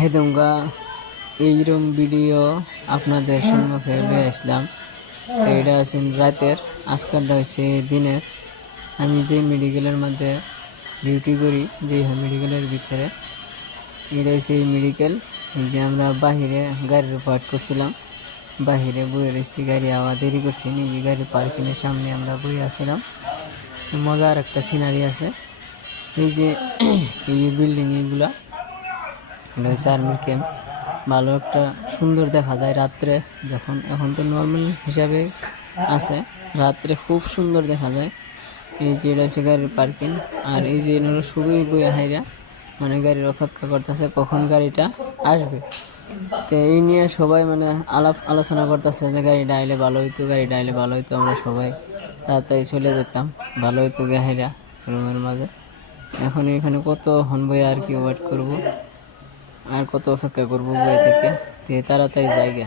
হেদুঙ্গা এইরকম ভিডিও আপনাদের সম্মুখে নিয়ে আসলাম। তো এটা আছে রাতের, আজকালটা হচ্ছে দিনের। আমি যে মেডিকেলের মধ্যে ডিউটি করি, যে মেডিকেলের ভিতরে, এটা হচ্ছে এই মেডিকেল। এই যে আমরা বাহিরে গাড়ির পার্ট করছিলাম, বাহিরে বয়ে রয়েছি, গাড়ি আওয়া দেরি করছি, নিজে গাড়ি পার্কিংয়ের সামনে আমরা বয়ে আসছিলাম। মজার একটা সিনারি আছে। এই যে এই বিল্ডিং, এইগুলা এটা হচ্ছে আর্মির ক্যাম্প। ভালো একটা সুন্দর দেখা যায় রাত্রে, যখন এখন তো নর্মাল হিসাবে আছে, রাত্রে খুব সুন্দর দেখা যায়। এই যে এটা হচ্ছে গাড়ির পার্কিং, আর এই যে এনারা সবই বইয়া হাইরা মানে গাড়ির অপেক্ষা করতেছে কখন গাড়িটা আসবে। তো এই নিয়ে সবাই মানে আলোচনা করতেছে যে গাড়িটা আইলে ভালো হইতো, গাড়িটা আইলে ভালো হইতো, আমরা সবাই তাড়াতাড়ি চলে যেতাম, ভালো হইতো গাহিরা রুমের মাঝে। এখন এখানে কত হন বই আর কি ওয়েট করবো, আর কত অপেক্ষা করবো বই থেকে, তাড়াতাড়ি জায়গা।